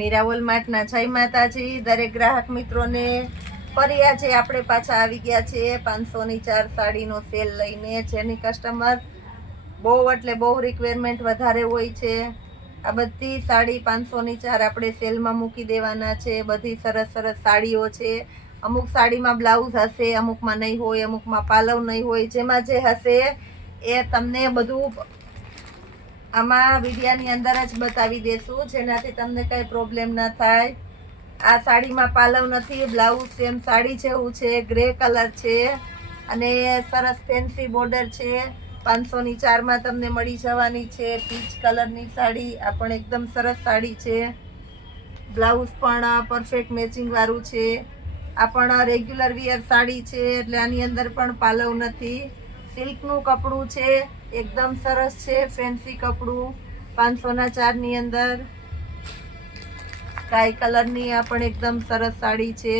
મીરા વોલમાર્ટના જય માતાજી દરેક ગ્રાહક મિત્રોને ફરી આજે આપણે પાછા આવી ગયા છીએ 500ની 4 સાડીનો સેલ લઈને, જેની કસ્ટમર બહુ એટલે બહુ રિક્વાયરમેન્ટ વધારે હોય છે। આ બધી સાડી 500ની 4 આપણે સેલમાં મૂકી દેવાના છે। બધી સરસ સરસ સાડીઓ છે। અમુક સાડીમાં બ્લાઉઝ હશે, અમુકમાં નહીં હોય, અમુકમાં પાલવ નહીં હોય। જેમાં જે હશે એ તમને બધું આમાં વિડિયાની અંદર જ બતાવી દેશું, જેનાથી તમને કંઈ પ્રોબ્લેમ ના થાય। આ સાડીમાં પાલવ નથી, બ્લાઉઝ સેમ સાડી જેવું છે, ગ્રે કલર છે અને સરસ ફેન્સી બોર્ડર છે। 500ની 4માં તમને મળી જવાની છે। પીચ કલરની સાડી, આ પણ એકદમ સરસ સાડી છે। બ્લાઉઝ પણ પરફેક્ટ મેચિંગ વાળું છે। આ પણ રેગ્યુલર વિયર સાડી છે, એટલે આની અંદર પણ પાલવ નથી। સિલ્કનું કપડું છે, એકદમ સરસ છે, ફેન્સી કપડું। 500ના 4ની અંદર સ્કાય કલરની આ પણ એકદમ સરસ સાડી છે।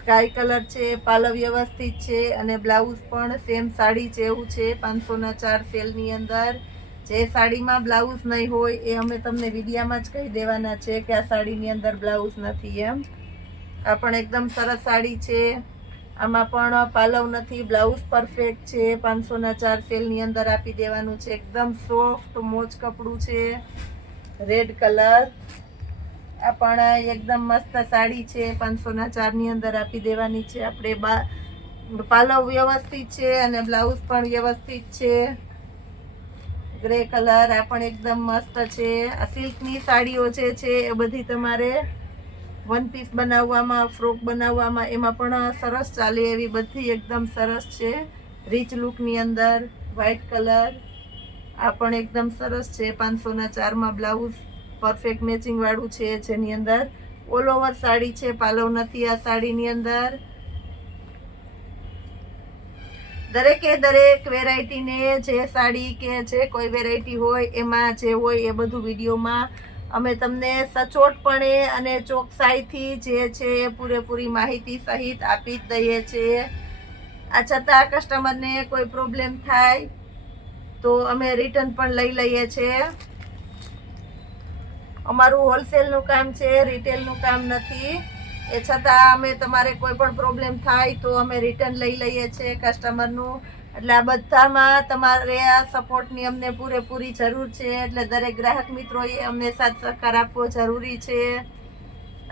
સ્કાય કલર છે, પાલવ વ્યવસ્થિત છે અને બ્લાઉઝ પણ સેમ સાડી જેવું છે। 500ના 4 સેલની અંદર જે સાડીમાં બ્લાઉઝ નહીં હોય એ અમે તમને વિડીયામાં જ કહી દેવાના છે કે આ સાડીની અંદર બ્લાઉઝ નથી એમ। આ પણ એકદમ સરસ સાડી છે, આમાં પણ પાલવ નથી, બ્લાઉઝ પરફેક્ટ છે। 500ના 4 સેલની અંદર આપી દેવાનું છે। એકદમ સોફ્ટ મોજ કપડું છે, રેડ કલર। આ પણ એકદમ મસ્ત સાડી છે, 500ના 4ની અંદર આપી દેવાની છે આપણે। પાલવ વ્યવસ્થિત છે અને બ્લાઉઝ પણ વ્યવસ્થિત છે, ગ્રે કલર। આ પણ એકદમ મસ્ત છે। આ સિલ્કની સાડીઓ જે છે એ બધી તમારે વન પીસ બનાવવામાં, ફ્રોક બનાવવામાં એમાં પણ સરસ ચાલે એવી બધી એકદમ સરસ છે, રીચ લુકની અંદર। વ્હાઈટ કલર, આ પણ એકદમ સરસ છે। 500ના 4માં બ્લાઉઝ પરફેક્ટ મેચિંગ વાળું છે, જેની અંદર ઓલ ઓવર સાડી છે, પાલવ નથી આ સાડીની અંદર। દરેકે દરેક વેરાયટીને જે સાડી કે જે કોઈ વેરાયટી હોય એમાં જે હોય એ બધું વિડીયોમાં અમે તમને સચોટપણે અને ચોકસાઈથી જે છે એ પૂરેપૂરી માહિતી સહિત આપી જ દઈએ છીએ। આ છતાં કસ્ટમરને કોઈ પ્રોબ્લેમ થાય તો અમે રિટર્ન પણ લઈ લઈએ છીએ। અમારું હોલસેલનું કામ છે, રિટેલનું કામ નથી। એ છતાં અમે તમારે કોઈ પણ પ્રોબ્લેમ થાય તો અમે રિટર્ન લઈ લઈએ છીએ કસ્ટમરનું। એટલે આ બધામાં તમારે આ સપોર્ટની અમને પૂરેપૂરી જરૂર છે, એટલે દરેક ગ્રાહક મિત્રોએ અમને સાથ સહકાર આપવો જરૂરી છે।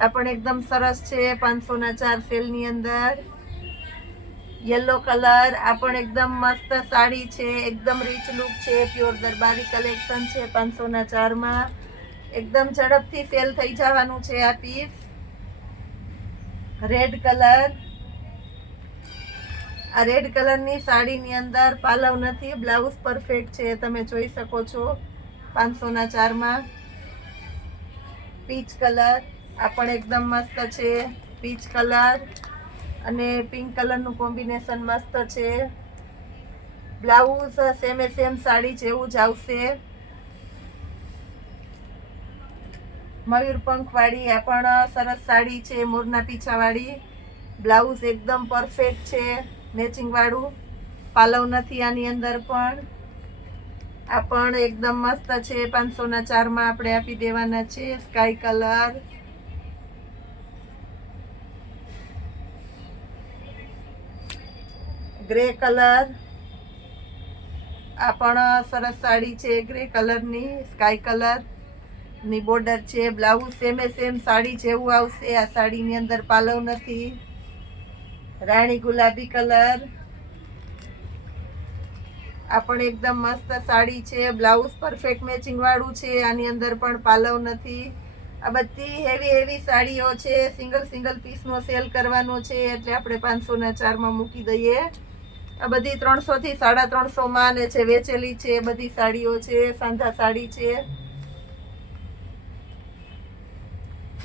આ પણ એકદમ સરસ છે, 500ના 4 સેલની અંદર યલો કલર। આ પણ એકદમ મસ્ત સાડી છે, એકદમ રીચ લુક છે, પ્યોર દરબારી કલેક્શન છે। 500ના 4માં એકદમ ઝડપથી સેલ થઈ જવાનું છે આ પીસ। રેડ કલર, આ રેડ કલરની સાડીની અંદર પાલવ નથી, બ્લાઉઝ પરફેક્ટ છે, તમે જોઈ શકો છો। 500ના 4માં પીચ કલર, આ પણ એકદમ મસ્ત છે, પીચ કલર અને પિંક કલરનું કોમ્બિનેશન મસ્ત છે। બ્લાઉઝ સેમે સેમ સાડી જેવું જ આવશે। મયુરપંખ વાળી આ પણ સરસ સાડી છે, મોરના પીછાવાળી। બ્લાઉઝ એકદમ પરફેક્ટ છે, મેચિંગ વાળું, પાલવ નથી આની અંદર પણ। આ પણ એકદમ મસ્ત છે, 500ના 4માં આપણે આપી દેવાના છે। સ્કાય કલર, ગ્રે કલર, આ પણ સરસ સાડી છે, ગ્રે કલરની સ્કાય કલર ની બોર્ડર છે। બ્લાઉઝ સેમે સેમ સાડી જેવું આવશે, આ સાડીની અંદર પાલવ નથી। રાણી ગુલાબી કલર, આ પણ એકદમ મસ્ત સાડી છે, બ્લાઉઝ પરફેક્ટ મેચિંગ વાળું છે, આની અંદર પણ પાલવ નથી। આ બધી હેવી હેવી સાડીઓ છે, સિંગલ સિંગલ પીસનો સેલ કરવાનો છે, એટલે આપણે 500ના 4માં મૂકી દઈએ। આ બધી 300 થી 350માં ને જે વેચેલી છે એ બધી સાડીઓ છે, સાંધા સાડી છે।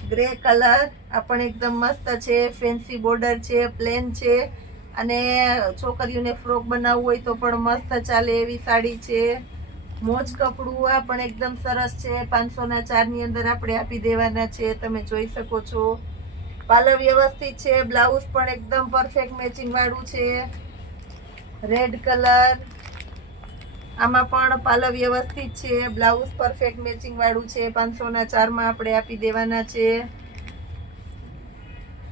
ગ્રે કલર, આ પણ એકદમ મસ્ત છે, ફેન્સી બોર્ડર છે, પ્લેન છે અને છોકરીઓને ફ્રોક બનાવવું હોય તો પણ મસ્ત ચાલે એવી સાડી છે। મોજ કપડું, આ પણ એકદમ સરસ છે, 500ના 4ની અંદર આપણે આપી દેવાના છે, તમે જોઈ શકો છો। પાલવ વ્યવસ્થિત છે, બ્લાઉઝ પણ એકદમ પરફેક્ટ મેચિંગ વાળું છે। રેડ કલર, આમાં પણ પાલવ વ્યવસ્થિત છે, બ્લાઉઝ પરફેક્ટ મેચિંગ વાળું છે. 500ના 4માં આપણે આપી દેવાના છે.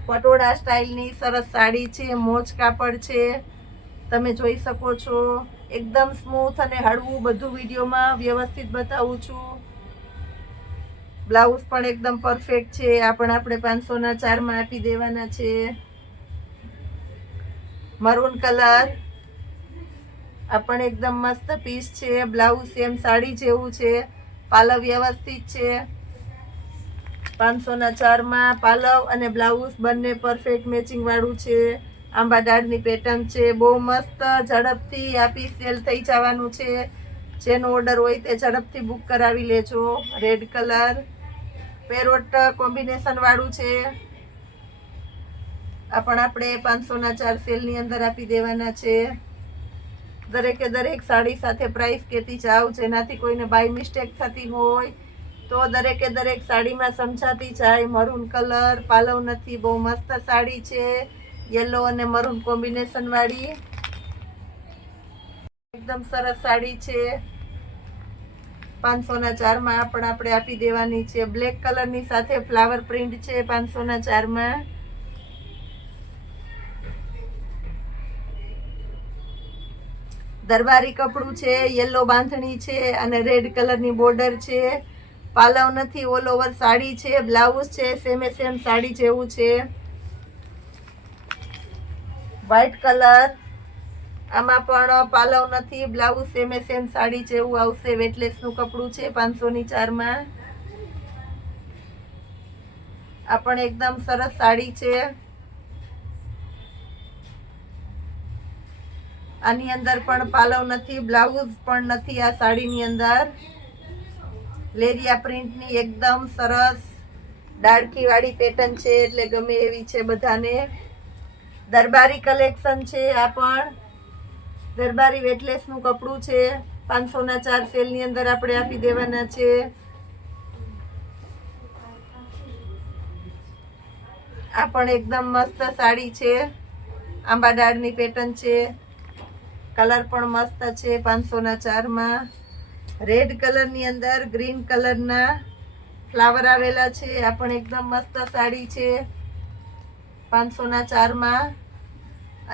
પટોળા સ્ટાઇલની સરસ સાડી છે, મોજ કાપડ છે, તમે જોઈ શકો છો. એકદમ સ્મૂથ અને હળવું, બધું વિડીયોમાં વ્યવસ્થિત બતાવું છું. બ્લાઉઝ પણ એકદમ પરફેક્ટ છે. આ પણ આપણે 500ના 4માં આપી દેવાના છે. મરૂન કલર, આ પણ એકદમ મસ્ત પીસ છે. બ્લાઉઝ સેમ સાડી જેવું છે, પાલવ વ્યવસ્થિત છે. 500ના 4માં પાલવ અને બ્લાઉઝ બંને પરફેક્ટ મેચિંગ વાળું છે. આંબા ડાળની પેટર્ન છે, બહુ મસ્ત. ઝડપથી આ પીસ સેલ થઈ જવાનું છે. જેનો ઓર્ડર હોય તે ઝડપથી બુક કરાવી લેજો. રેડ કલર, પેરોટ કોમ્બિનેશન વાળું છે. આ પણ આપણે 500ના 4 સેલની અંદર આપી દેવાના છે. દરેકે દરેક સાડી સાથે પ્રાઇસ કહેતી જાવ, જેનાથી કોઈને બાય મિસ્ટેક થતી હોય તો દરેકે દરેક સાડીમાં સમજાતી જાય. મરૂન કલર, પાલવ નથી, બહુ મસ્ત સાડી છે. યલો અને મરૂન કોમ્બિનેશન વાળી એકદમ સરસ સાડી છે. 500ના 4માં પણ આપણે આપી દેવાની છે. બ્લેક કલરની સાથે ફ્લાવર પ્રિન્ટ છે 500ના 4માં. દરબારી કપડું છે, યલો બાંધણી છે અને રેડ કલરની બોર્ડર છે. પાલવ નથી, ઓલ ઓવર સાડી છે. બ્લાઉઝ છે સેમે સેમ સાડી જેવું છે. વ્હાઈટ કલર, આમાં પણ પાલવ નથી, બ્લાઉઝ સેમે સેમ સાડી જેવું આવશે. વેટલેસનું કપડું છે 500ની 4માં. આ પણ એકદમ સરસ સાડી છે. આની અંદર પણ પાલવ નથી, બ્લાઉઝ પણ નથી. આ સાડીની અંદર લેરિયા પ્રિન્ટની એકદમ સરસ ડાળખી વાળી પેટર્ન છે, એટલે ગમે એવી છે બધાને. દરબારી કલેક્શન છે. આ પણ દરબારી વેટલેસનું કપડું છે. 500ના 4 સેલની અંદર આપણે આપી દેવાના છે. આ પણ એકદમ મસ્ત સાડી છે. આંબા ડાળની પેટર્ન છે, કલર પણ મસ્ત છે. 500ના 4માં રેડ કલરની અંદર ગ્રીન કલરના ફ્લાવર આવેલા છે. આ પણ એકદમ મસ્ત સાડી છે 500ના 4માં.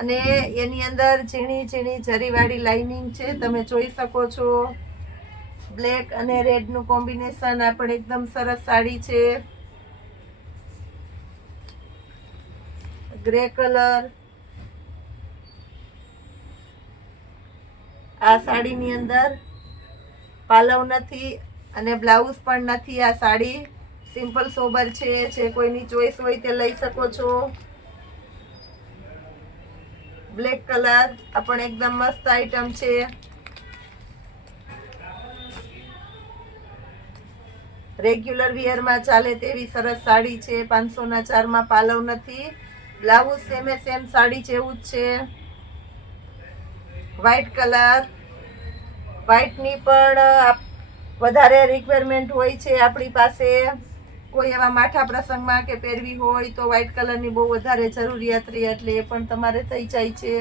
અને એની અંદર ઝીણી ઝીણી જરીવાળી લાઇનિંગ છે, તમે જોઈ શકો છો. બ્લેક અને રેડનું કોમ્બિનેશન. આ પણ એકદમ સરસ સાડી છે. ગ્રે કલર, આ સાડીની અંદર પાલવ નથી અને બ્લાઉઝ પણ નથી. આ સાડી સિમ્પલ સોબર છે. જે કોઈની ચોઈસ હોય તે લઈ શકો છો. બ્લેક કલર, આ પણ એકદમ મસ્ત આઈટમ છે. રેગ્યુલર વિયરમાં ચાલે તેવી સરસ સાડી છે. 500ના 4માં પાલવ નથી, બ્લાઉઝ સેમે સેમ સાડી જેવું જ છે. વ્હાઈટ કલર, વ્હાઈટની પણ વધારે રિક્વાયરમેન્ટ હોય છે આપણી પાસે. કોઈ એવા માઠા પ્રસંગમાં કે પહેરવી હોય તો વ્હાઈટ કલરની બહુ વધારે જરૂરિયાત રહી, એટલે એ પણ તમારે થઈ જાય છે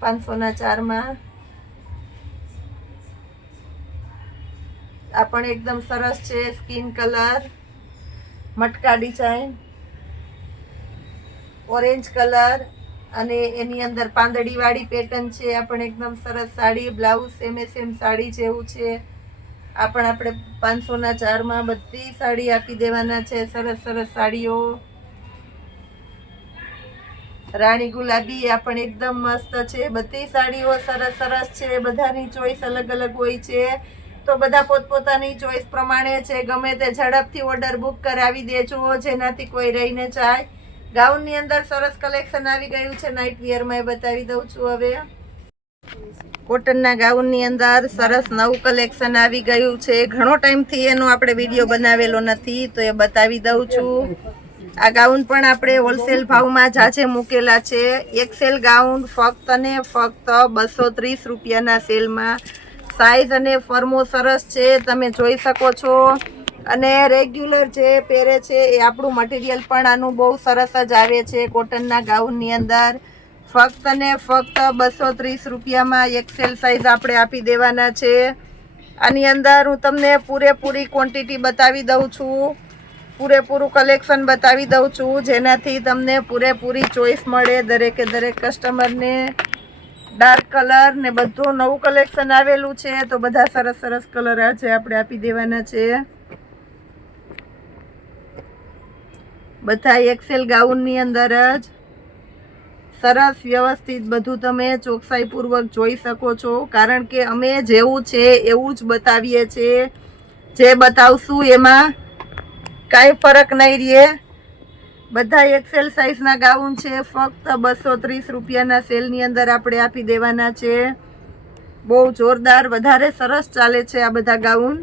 500ના 4માં. આ પણ એકદમ સરસ છે. સ્કિન કલર, મટકા ડિઝાઇન, ઓરેન્જ કલર અને એની અંદર પાંદડી વાળી પેટર્ન છે. આ પણ એકદમ સરસ સાડી. બ્લાઉઝ સેમે સેમ સાડી જેવું છે. આ પણ આપણે 500ના 4માં બધી સાડી આપી દેવાના છે. સરસ સરસ સાડીઓ. રાણી ગુલાબી, આ પણ એકદમ મસ્ત છે. બધી સાડીઓ સરસ સરસ છે. બધાની ચોઈસ અલગ અલગ હોય છે, તો બધા પોતપોતાની ચોઈસ પ્રમાણે છે. ગમે તે ઝડપથી ઓર્ડર બુક કરાવી દેજો, જેનાથી કોઈ રહીને જાય. ગાઉનની અંદર સરસ કલેક્શન આવી ગયું છે. નાઇટ વિયરમાં એ બતાવી દઉં છું. હવે કોટનના ગાઉનની અંદર સરસ નવું કલેક્શન આવી ગયું છે. ઘણો ટાઈમથી એનો આપણે વિડીયો બનાવેલો નથી, તો એ બતાવી દઉં છું. આ ગાઉન પણ આપણે હોલસેલ ભાવમાં જાજે મૂકેલા છે. એક્સેલ ગાઉન ફક્ત ને ફક્ત 230 રૂપિયાના સેલમાં. સાઈઝ અને ફર્મો સરસ છે, તમે જોઈ શકો છો. અને રેગ્યુલર જે પહેરે છે એ આપણું મટીરિયલ પણ આનું બહુ સરસ જ આવે છે. કોટનના ગાઉનની અંદર ફક્ત ને ફક્ત 230 રૂપિયામાં એક્સેલ સાઇઝ આપણે આપી દેવાના છે. આની અંદર હું તમને પૂરેપૂરી ક્વોન્ટિટી બતાવી દઉં છું, પૂરેપૂરું કલેક્શન બતાવી દઉં છું, જેનાથી તમને પૂરેપૂરી ચોઈસ મળે દરેકે દરેક કસ્ટમરને. ડાર્ક કલર ને બધું નવું કલેક્શન આવેલું છે, તો બધા સરસ સરસ કલર આજે આપણે આપી દેવાના છે. બધા એક્સેલ ગાઉનની અંદર જ સરસ વ્યવસ્થિત બધું તમે ચોકસાઈપૂર્વક જોઈ શકો છો, કારણ કે અમે જેવું છે એવું જ બતાવીએ છીએ. જે બતાવશું એમાં કાંઈ ફરક નહીં રહે. બધા એક્સેલ સાઇઝના ગાઉન છે, ફક્ત 230 રૂપિયાના સેલની અંદર આપણે આપી દેવાના છે. બહુ જોરદાર, વધારે સરસ ચાલે છે આ બધા ગાઉન.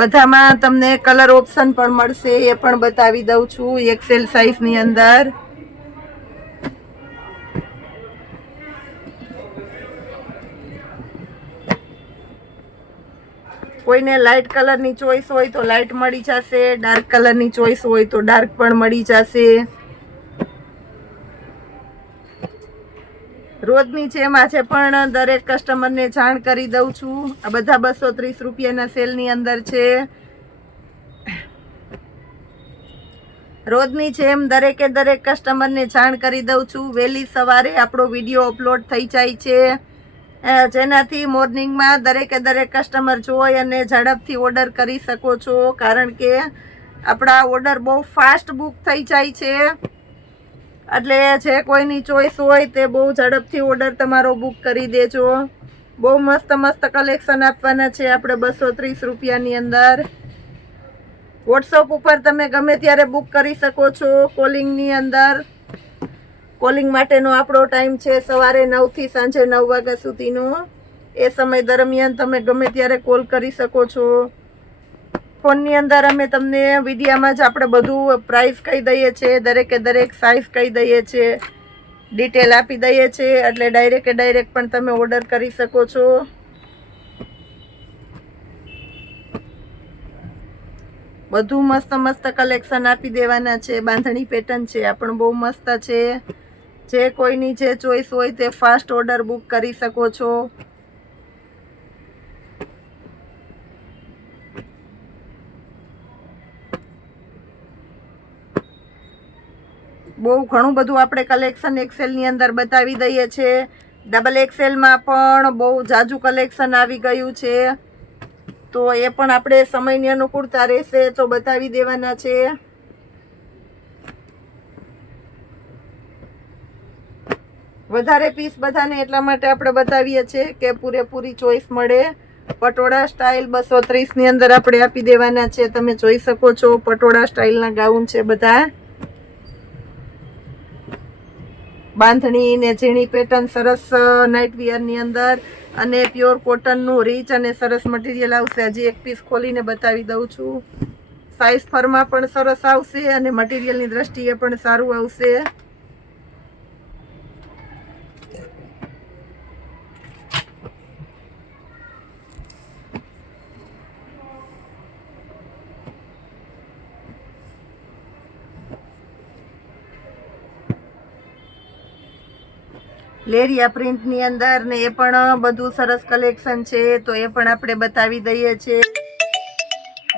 બધામાં તમને કલર ઓપ્શન પણ મળશે, એ પણ બતાવી દઉં છું એક્સેલ સાઇઝની અંદર. કોઈને લાઇટ કલરની ચોઈસ હોય તો લાઇટ મળી જશે, ડાર્ક કલરની ચોઈસ હોય તો ડાર્ક પણ મળી જશે. રોજની જેમ આજે પણ દરેક કસ્ટમરને જાણ કરી દઉં છું. આ બધા 230 રૂપિયાના સેલની અંદર છે. રોજની જેમ દરેકે દરેક કસ્ટમરને જાણ કરી દઉં છું. વહેલી સવારે આપણો વિડીયો અપલોડ થઈ જાય છે, જેનાથી મોર્નિંગમાં દરેકે દરેક કસ્ટમર જોઈ અને ઝડપથી ઓર્ડર કરી શકો છો, કારણ કે આપણા ઓર્ડર બહુ ફાસ્ટ બુક થઈ જાય છે. એટલે જે કોઈની ચોઈસ હોય તે બહુ ઝડપથી ઓર્ડર તમારો બુક કરી દેજો. બહુ મસ્ત મસ્ત કલેક્શન આપવાના છે આપણે 230 રૂપિયાની અંદર. વોટ્સઅપ ઉપર તમે ગમે ત્યારે બુક કરી શકો છો. કોલિંગની અંદર કોલિંગ માટેનો આપણો ટાઈમ છે સવારે 9 થી સાંજે 9 વાગ્યા સુધીનો. એ સમય દરમિયાન તમે ગમે ત્યારે કોલ કરી શકો છો. ફોનની અંદર અમે તમને વિડીયામાં જ આપણે બધું પ્રાઇસ કહી દઈએ છીએ, દરેકે દરેક સાઇઝ કહી દઈએ છીએ, ડિટેલ આપી દઈએ છીએ, એટલે ડાયરેક્ટ પણ તમે ઓર્ડર કરી શકો છો. બધું મસ્ત મસ્ત કલેક્શન આપી દેવાના છે. બાંધણી પેટર્ન છે આ પણ બહુ મસ્ત છે. જે કોઈની જે ચોઈસ હોય તે ફાસ્ટ ઓર્ડર બુક કરી શકો છો. બહુ ઘણું બધું આપણે કલેક્શન એક્સેલની અંદર બતાવી દઈએ છીએ. ડબલ એક્સેલમાં પણ બહુ જાજુ કલેક્શન આવી ગયું છે, તો એ પણ આપણે સમયની અનુકૂળતા રહેશે તો બતાવી દેવાના છે. વધારે પીસ બધાને એટલા માટે આપણે બતાવીએ છીએ કે પૂરેપૂરી ચોઈસ મળે. પટોળા સ્ટાઇલ 230 ની અંદર આપણે આપી દેવાના છે. તમે જોઈ શકો છો પટોળા સ્ટાઇલના ગાઉન છે બધા. બાંધણી ને ઝીણી પેટર્ન સરસ નાઇટવિયરની અંદર, અને પ્યોર કોટનનું રીચ અને સરસ મટીરિયલ આવશે. હજી એક પીસ ખોલીને બતાવી દઉં છું. સાઇઝ ફરમાં પણ સરસ આવશે અને મટીરિયલની દ્રષ્ટિએ પણ સારું આવશે. લેરિયા પ્રિન્ટની અંદર ને એ પણ બધું સરસ કલેક્શન છે, તો એ પણ આપણે બતાવી દઈએ છીએ.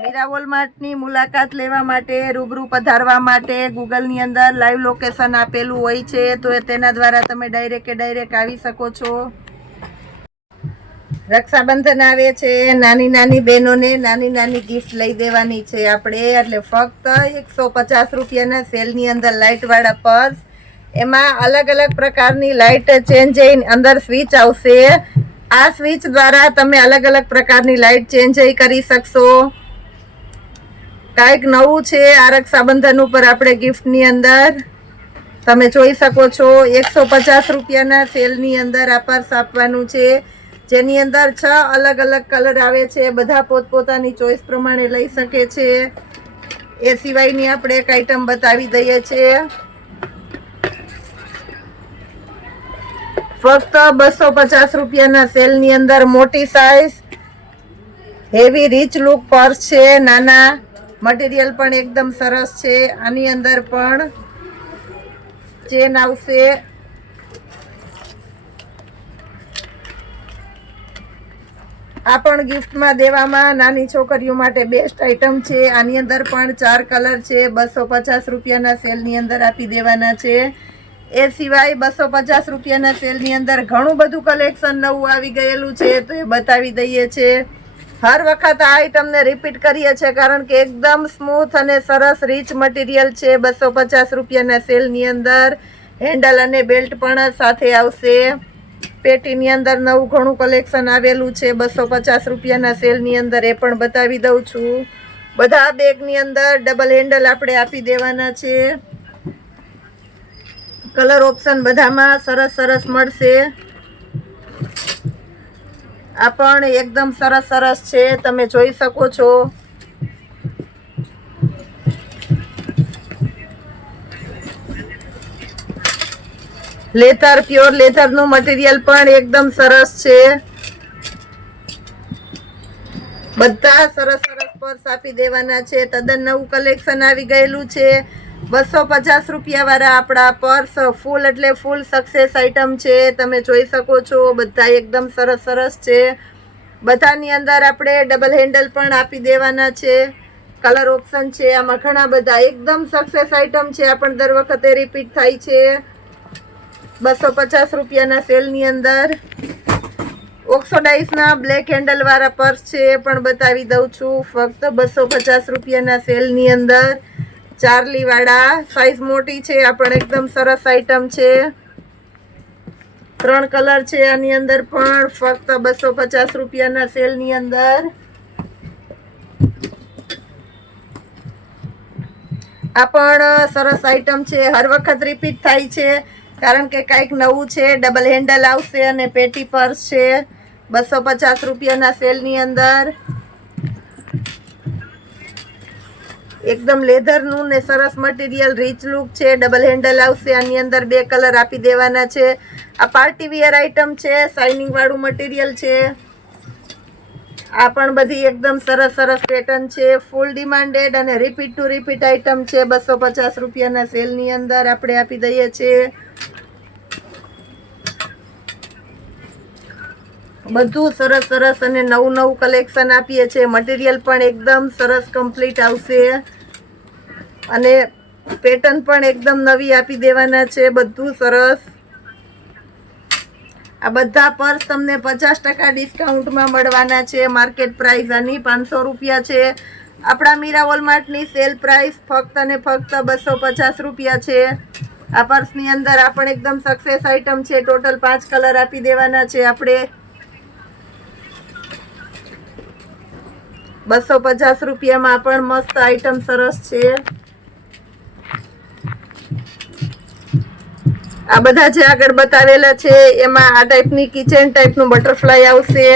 મીરા વોલમાર્ટની મુલાકાત લેવા માટે, રૂબરૂ પધારવા માટે ગૂગલની અંદર લાઈવ લોકેશન આપેલું હોય છે, તો તેના દ્વારા તમે ડાયરેક્ટ આવી શકો છો. રક્ષાબંધન આવે છે, નાની નાની બહેનોને નાની નાની ગિફ્ટ લઈ દેવાની છે આપણે, એટલે ફક્ત 150 રૂપિયાના સેલની અંદર લાઇટવાળા પર્સ. એમાં અલગ અલગ પ્રકારની લાઇટ ચેન્જ અંદર સ્વિચ આવશે. આ સ્વિચ દ્વારા તમે અલગ અલગ પ્રકારની લાઇટ ચેન્જ કરી શકશો. કાંઈક નવું છે આ રક્ષાબંધન ઉપર આપણે ગિફ્ટની અંદર તમે જોઈ શકો છો. 150 રૂપિયાના સેલની અંદર આ પર્સ આપવાનું છે, જેની અંદર 6 અલગ અલગ કલર આવે છે. બધા પોતપોતાની ચોઈસ પ્રમાણે લઈ શકે છે. એ સિવાયની આપણે એક આઈટમ બતાવી દઈએ છીએ. ફક્ત 250 રૂપિયાના સેલની અંદર મોટી size heavy rich look purse છે. નાના મટીરિયલ પણ એકદમ સરસ છે. આની અંદર પણ ચેન આવશે. આ પણ ગિફ્ટમાં દેવામાં નાની છોકરીઓ માટે બેસ્ટ આઈટમ છે. આની અંદર પણ 4 કલર છે. 250 રૂપિયાના સેલની અંદર આપી દેવાના છે. એ સિવાય 250 રૂપિયાના સેલની અંદર ઘણું બધું કલેક્શન નવું આવી ગયેલું છે, તો એ બતાવી દઈએ છે. હર વખત આ આઈટમને રિપીટ કરીએ છીએ કારણ કે એકદમ સ્મૂથ અને સરસ રીચ મટીરિયલ છે. 250 રૂપિયાના સેલની અંદર હેન્ડલ અને બેલ્ટ પણ સાથે આવશે. પેટીની અંદર નવું ઘણું કલેક્શન આવેલું છે 250 રૂપિયાના સેલની અંદર, એ પણ બતાવી દઉં છું. બધા બેગની અંદર ડબલ હેન્ડલ આપણે આપી દેવાના છે. કલર ઓપ્શન બધામાં સરસ સરસ મળશે. આ પણ એકદમ સરસ સરસ છે, તમે જોઈ શકો છો. લેધર, પ્યોર લેધરનું મટીરિયલ પણ એકદમ સરસ છે. બધા સરસ સરસ પર્સ આપી દેવાના છે. તદ્દન નવું કલેક્શન આવી ગયેલું છે. 250 રૂપિયા વાળા આપણા પર્સ ફૂલ એટલે ફૂલ સક્સેસ આઈટમ છે, તમે જોઈ શકો છો. બધા એકદમ સરસ સરસ છે. બધાની અંદર આપણે ડબલ હેન્ડલ પણ આપી દેવાના છે. કલર ઓપ્શન છે આમાં ઘણા બધા. એકદમ સક્સેસ આઈટમ છે. આ પણ દર વખતે રિપીટ થાય છે. 250 રૂપિયાના સેલની અંદર ઓક્સોડાઇઝના બ્લેક હેન્ડલ વાળા પર્સ છે, એ પણ બતાવી દઉં છું. ફક્ત 250 રૂપિયાના સેલની અંદર ચાર્લી વાળા સાઈઝ મોટી છે. આ પણ એકદમ સરસ આઈટમ છે. 3 કલર છે આની અંદર પણ. ફક્ત 250 રૂપિયાના સેલની અંદર. આ પણ સરસ આઈટમ છે. હર વખત રિપીટ થાય છે કારણ કે કંઈક નવું છે. ડબલ હેન્ડલ આવશે અને પેટી પર્સ છે 250 રૂપિયાના સેલની અંદર. એકદમ લેધરનું ને સરસ મટીરિયલ, રીચ લુક છે. ડબલ હેન્ડલ આવશે. આની અંદર 2 કલર આપી દેવાના છે. આ પાર્ટી વિયર આઈટમ છે. શાઇનિંગ વાળું મટીરિયલ છે. આ પણ બધી એકદમ સરસ સરસ પેટર્ન છે. ફૂલ ડિમાન્ડેડ અને રિપીટ ટુ રિપીટ આઈટમ છે. 250 રૂપિયાના સેલની અંદર આપણે આપી દઈએ છીએ. બધું સરસ સરસ અને નવું નવું કલેક્શન આપીએ છીએ. મટીરિયલ પણ એકદમ સરસ કમ્પ્લીટ આવશે અને પેટર્ન પણ એકદમ નવી આપી દેવાના છે. બધું સરસ. આ બધા પર્સ તમને 50% ડિસ્કાઉન્ટમાં મળવાના છે. માર્કેટ પ્રાઇસ આની 500 રૂપિયા છે. આપણા મીરા વોલમાર્ટની સેલ પ્રાઇસ ફક્ત અને ફક્ત 250 રૂપિયા છે. આ પર્સની અંદર આ પણ એકદમ સક્સેસ આઈટમ છે. ટોટલ 5 કલર આપી દેવાના છે આપણે. 250 રૂપિયામાં પણ મસ્ત આઈટમ સરસ છે. આ બધા જે આગળ બતાવેલા છે એમાં આ ટાઈપની કિચન ટાઈપનું બટરફ્લાય આવશે.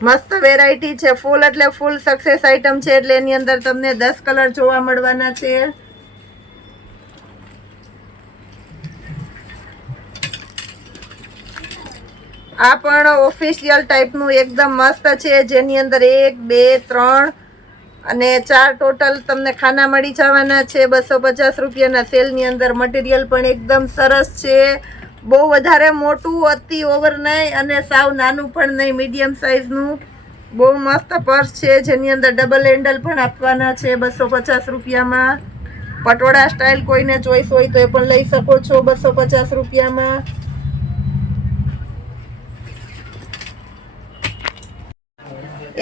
મસ્ત વેરાયટી છે. ફૂલ એટલે ફૂલ સક્સેસ આઈટમ છે એટલે એની અંદર તમને 10 કલર જોવા મળવાના છે. આ પણ ઓફિશિયલ ટાઈપનું એકદમ મસ્ત છે, જેની અંદર 1 2 3 અને 4 ટોટલ તમને ખાના મળી જવાના છે 250 રૂપિયાના સેલની અંદર. મટીરિયલ પણ એકદમ સરસ છે. બહુ વધારે મોટું, અતિ ઓવર નહીં અને સાવ નાનું પણ નહીં, મીડિયમ સાઇઝનું બહુ મસ્ત પર્સ છે, જેની અંદર ડબલ હેન્ડલ પણ આપવાના છે 250 રૂપિયામાં. પટોળા સ્ટાઇલ કોઈને ચોઈસ હોય તો એ પણ લઈ શકો છો 250 રૂપિયામાં.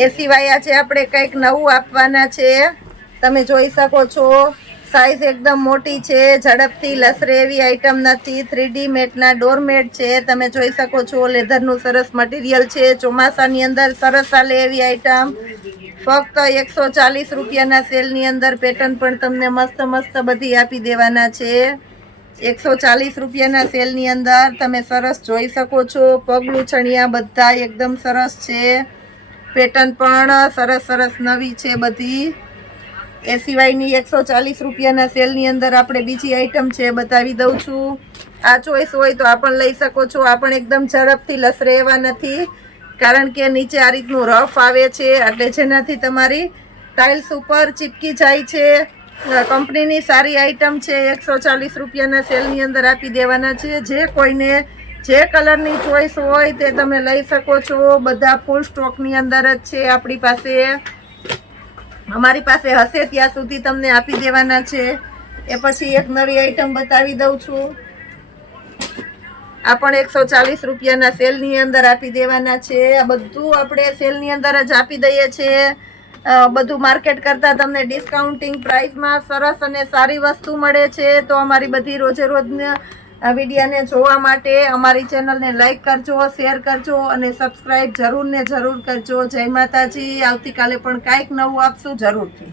એ સિવાય આજે આપણે કંઈક નવું આપવાના છે, તમે જોઈ શકો છો. સાઈઝ એકદમ મોટી છે, ઝડપથી લસરે એવી આઈટમ નથી. 3D મેટના ડોરમેટ છે, તમે જોઈ શકો છો. લેધરનું સરસ મટીરિયલ છે. ચોમાસાની અંદર સરસ ચાલે એવી આઈટમ. ફક્ત 140 રૂપિયાના સેલની અંદર. પેટર્ન પણ તમને મસ્ત મસ્ત બધી આપી દેવાના છે 140 રૂપિયાના સેલની અંદર. તમે સરસ જોઈ શકો છો. પગલું ચણિયા બધા એકદમ સરસ છે. પેટર્ન પણ સરસ સરસ નવી છે બધી. એ સિવાયની 140 રૂપિયાના સેલની અંદર આપણે બીજી આઈટમ છે બતાવી દઉં છું. આ ચોઈસ હોય તો આ પણ લઈ શકો છો. આ પણ એકદમ ઝડપથી લસરે એવા નથી, કારણ કે નીચે આ રીતનું રફ આવે છે, એટલે જેનાથી તમારી ટાઇલ્સ ઉપર ચીપકી જાય છે. કંપનીની સારી આઈટમ છે. 140 રૂપિયાના સેલની અંદર આપી દેવાના છે. જે કોઈને જે કલરની ચોઈસ હોય તે તમે લઈ શકો છો. બધા ફૂલ સ્ટોકની અંદર જ છે આપણી પાસે. અમારી પાસે હશે ત્યાં સુધી તમને આપી દેવાના છે. એ પછી એક નવી આઈટમ બતાવી દઉં છું. આ પણ 140 રૂપિયાના સેલની અંદર આપી દેવાના છે. આ બધું આપણે સેલની અંદર જ આપી દઈએ છીએ. બધું માર્કેટ કરતાં તમને ડિસ્કાઉન્ટિંગ પ્રાઇસમાં સરસ અને સારી વસ્તુ મળે છે. તો અમારી બધી રોજે રોજના વિડીયોને જોવા માટે અમારી ચેનલને લાઈક કરજો, શેર કરજો અને સબસ્ક્રાઈબ જરૂર ને જરૂર કરજો. જય માતાજી. આવતીકાલે પણ કાંઈક નવું આપશું જરૂરથી.